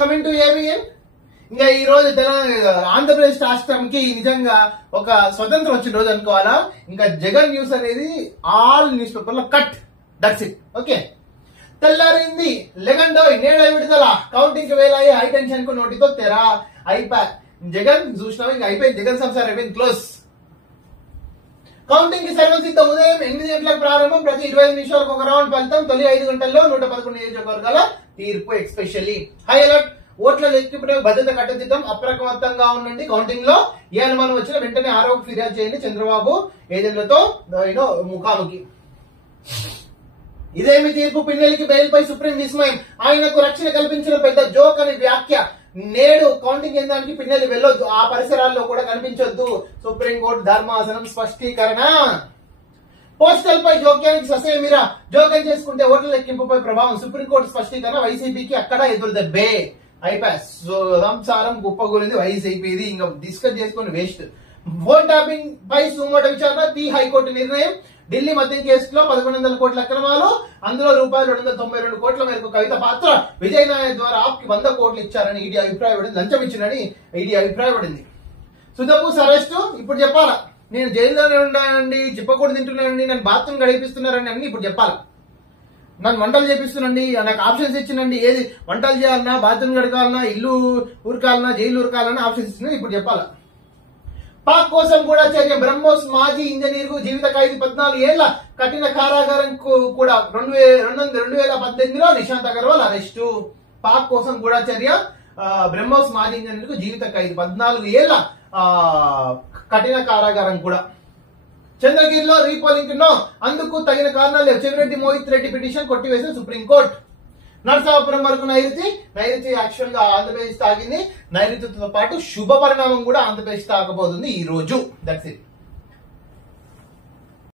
Coming to ABN. ఇంకా ఈ రోజు తెలంగాణ ఆంధ్రప్రదేశ్ రాష్ట్రంకి నిజంగా ఒక స్వతంత్రం వచ్చిన రోజు అనుకోవాలా. ఇంకా జగన్ న్యూస్ అనేది ఆల్ న్యూస్ పేపర్ లో కట్, దట్స్ ఇట్. ఓకే, తెల్లారింది లెగండోయ్ నేడ విడుదల, కౌంటింగ్ వేలాయి, హై టెన్షన్ కు నోటితో తెరా, అయిపోయి జగన్ చూసినావు, ఇంకా అయిపోయింది జగన్ సంసారం అయిపోయింది, క్లోజ్. కౌంటింగ్ కి సర్వం సిద్ధం. ఉదయం 8 గంటలకు ప్రారంభం, ప్రతి 25 నిమిషాలకు ఒక రౌండ్ ఫలితం. తొలి 5 గంటల్లో 111 నియోజకవర్గాల తీర్పు. ఎక్స్పెషల్లీ హై అలర్ట్, ఓట్ల లెక్కింపునకు భద్రత కట్టుదిట్టం, అప్రమత్తంగా ఉండండి. కౌంటింగ్ లో ఏ అనుమానం వచ్చినా వెంటనే ఆరోగ్య ఫిర్యాదు చేయండి. చంద్రబాబు ఏజెంట్లతో ముఖాముఖి. ఇదేమి తీర్పు, పిన్నెలికి బెయిల్ పై సుప్రీం విస్మయం, ఆయనకు రక్షణ కల్పించిన పెద్ద జోక్ అని వ్యాఖ్య. నేడు కౌంటింగ్ కేంద్రానికి పిన్నెలి వెళ్ళొద్దు, ఆ పరిసరాల్లో కూడా కనిపించొద్దు. సుప్రీంకోర్టు ధర్మాసనం స్పష్టీకరణ. పోస్టల్ పై జోక్యానికి ససేమిరా, జోక్యం చేసుకుంటే ఓట్ల లెక్కింపుపై ప్రభావం. సుప్రీంకోర్టు స్పష్టీకరణ. వైసీపీకి అక్కడ ఎదురు దెబ్బే. అయిపోయి సంసారం కుప్పగూలింది వైసీపీది. ఇంకా డిస్కస్ చేసుకుని వేస్ట్. ఫోన్ ట్యాపింగ్ పై సుమోట విచారణ, హైకోర్టు నిర్ణయం. ఢిల్లీ మద్యం కేసులో 1100 కోట్ల అక్రమాలు, అందులో రూపాయలు 292 కోట్ల మేరకు కవిత పాత్ర. విజయ్ నాయక్ ద్వారా ఆప్కి 100 కోట్లు ఇచ్చారని ఈడీ అభిప్రాయపడింది, లంచం ఇచ్చిందని ఈడీ అభిప్రాయపడింది. సుధపూస్ అరెస్టు. ఇప్పుడు చెప్పాలా, నేను జైల్లోనే ఉన్నానండి, చెప్పకూడదు తింటున్నానండి, నన్ను బాత్రూమ్ గడిపిస్తున్నారని అన్ని ఇప్పుడు చెప్పాలా. నన్ను వంటలు చేపిస్తున్నాండి, నాకు ఆప్షన్స్ ఇచ్చినండి, ఏది వంటలు చేయాలన్నా, బాత్రూమ్ గడకాలన్నా, ఇల్లు ఉరకాలన్నా, జైలు ఉరకాలన్నా ఆప్షన్స్ ఇచ్చిన ఇప్పుడు చెప్పాలా. పాక్ కోసం కూడా చర్య. బ్రహ్మోస్ మాజీ ఇంజనీర్ కు జీవిత ఖైదు, 14 ఏళ్ల కఠిన కారాగారం కూడా. 2018లో నిశాంత్ అగర్వాల్ అరెస్టు. పాక్ కోసం కూడా చర్య. బ్రహ్మోస్ మాజీ ఇంజనీర్ కు జీవిత ఖైదు, 14 ఏళ్ల కఠిన కారాగారం కూడా. చంద్రగిరిలో రీపోలింగ్ నో, అందుకు తగిన కారణాలు లేవు. చెవిరెడ్డి మోహిత్ రెడ్డి పిటిషన్ కొట్టివేసిన సుప్రీంకోర్టు. నరసాపురం వరకు నైరుతి యాక్చువల్ గా ఆంధ్రప్రదేశ్ తాగింది. నైరుతితో పాటు శుభ పరిణామం కూడా ఆంధ్రప్రదేశ్ తాగబోతుంది ఈ రోజు. That's it.